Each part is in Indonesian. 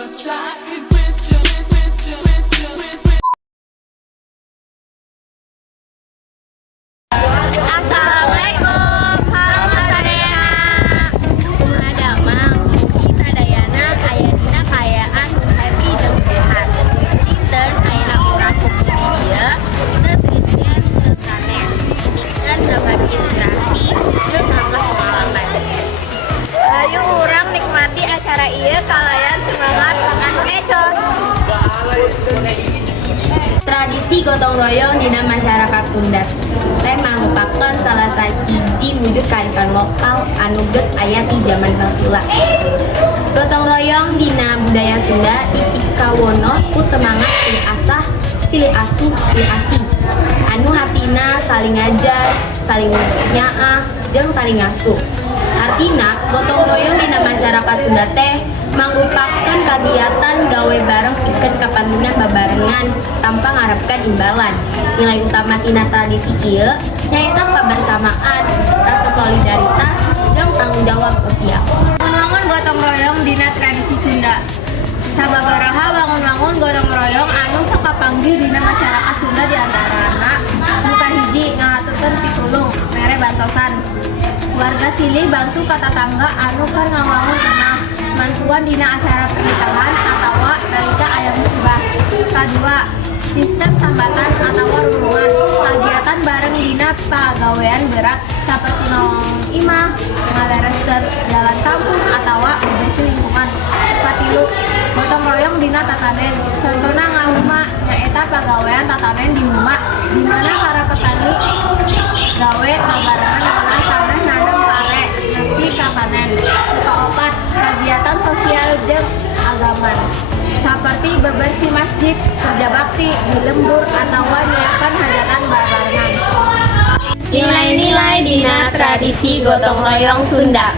Assalamualaikum, halo sadayana. Kumaha damang, di sadayana aya dina kayaan happy jeung sehat. Dinten ayeuna urang kumpul di dieu, teu seueun teu sanes. Dinten ngabagi inspirasi jeung nambah pengalaman. Ayo urang nikmati acara ieu kalayan semangat anu ecos. Tradisi gotong royong dina masyarakat Sunda teh merupakan salah sahiji wujud kearifan lokal anu geus aya di zaman baheula. Gotong royong dina budaya Sunda dipikawono ku semangat silih asah, silih asuh, silih asih. Anu hartina saling ngajar, saling nyaah, jeung saling ngasuh. Artina gotong royong dina masyarakat Sunda teh mangrupakeun kagiatan gawe bareng pikeun kapantingan babarengan tanpa ngarepkan imbalan. Nilai utama tina tradisi ieu nyaeta kebersamaan, rasa solidaritas, jeung tanggung jawab sosial. Wangun gotong royong dina tradisi Sunda. Sababaraha wangun-wangun gotong royong anu sok kapanggih dina masyarakat Sunda diantarana nu kahiji ngaturkeun pitulung mere bantosan. Warga silih bantu ka tatangga anu keur ngawangun tanah bantuan dina acara pernikahan atawa nalika aya musibah. Kadua, sistem sambatan atawa rurungan kagiatan bareng dina pagawean berat saperti nolong imah, ngalereskeun jalan kampung atawa bersih lingkungan. Katilu, gotong royong dina tatanen. Contohna ngahuma nyaeta pagawean tatanen di huma di mana para petani gawe babarengan menanam tanah nanam pare nepi ka panen. Kaopat, kegiatan sosial jeung agaman seperti bebersih masjid, kerja bakti di lembur atawa nyiapkan hajatan babarengan. Nilai-nilai dina tradisi gotong royong Sunda.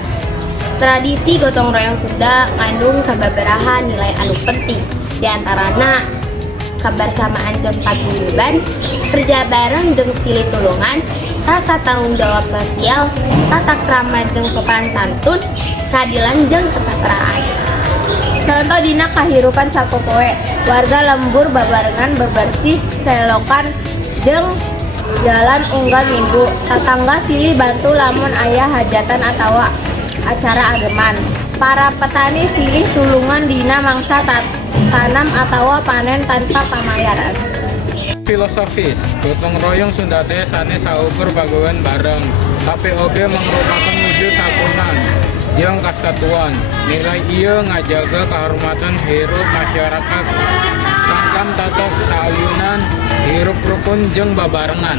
Tradisi gotong royong Sunda ngandung sababaraha nilai anu penting, diantarana kebersamaan jeung paguyuban, kerja bareng jeung silih tulungan, rasa tanggung jawab sosial, tata krama jeung sopan santun, keadilan jeung kesatraan. Contoh dina kahirupan sapopoe, warga lembur babarengan bebersih selokan jeung jalan unggal minggu. Tatangga silih bantu lamun aya hajatan atawa acara ageman. Para petani silih tulungan dina mangsa tanam atawa panen tanpa pamayaran. Filosofis, gotong royong Sunda teh sanes saukur pagawean bareng, tapi oge mangrupakeun wujud sakunan jeung kasatuan. Nilai ieu ngajaga kehormatan hirup masyarakat sangkan tatap saayunan hirup rukun jeung babarengan.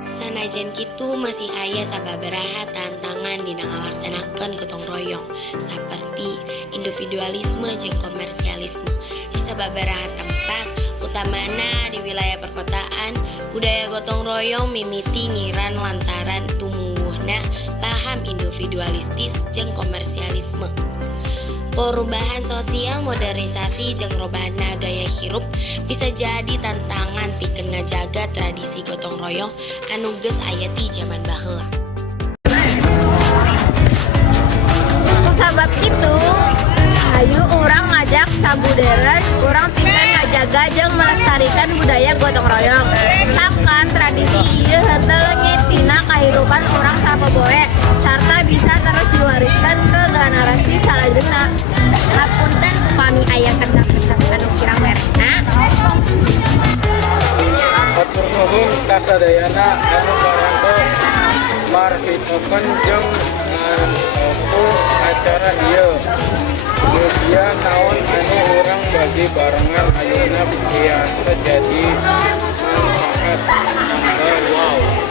Sanajan kitu masih aya sababaraha tantangan dina ngalaksanakeun gotong royong saperti individualisme jeung komersialisme. Di sababaraha tempat utamana di wilayah perkotaan, budaya gotong royong mimiti ngiran lantaran tumuwuhna paham individualistis jeung komersialisme. Perubahan sosial, modernisasi, jeung robahna gaya hirup bisa jadi tantangan pikeun ngajaga tradisi gotong royong anu geus aya di zaman baheula. Sabab itu, ayo urang ngajak sabuderen urang tinggal ngajaga jeung melestarikan budaya gotong royong. Sakan tradisi ieu henteu leungit tina kahirupan urang sapopoe sarta bisa terus diwariskan ke generasi salajengna. Hapunten upami aya kecap-kecap anu kirang merena. Hatur nuhun ka sadayana anu parantos marhitokeun jeung ngantopu acara ieu. Kemudian naon anu urang bagi barengan ayeuna biasa jadi manfaat. Wow.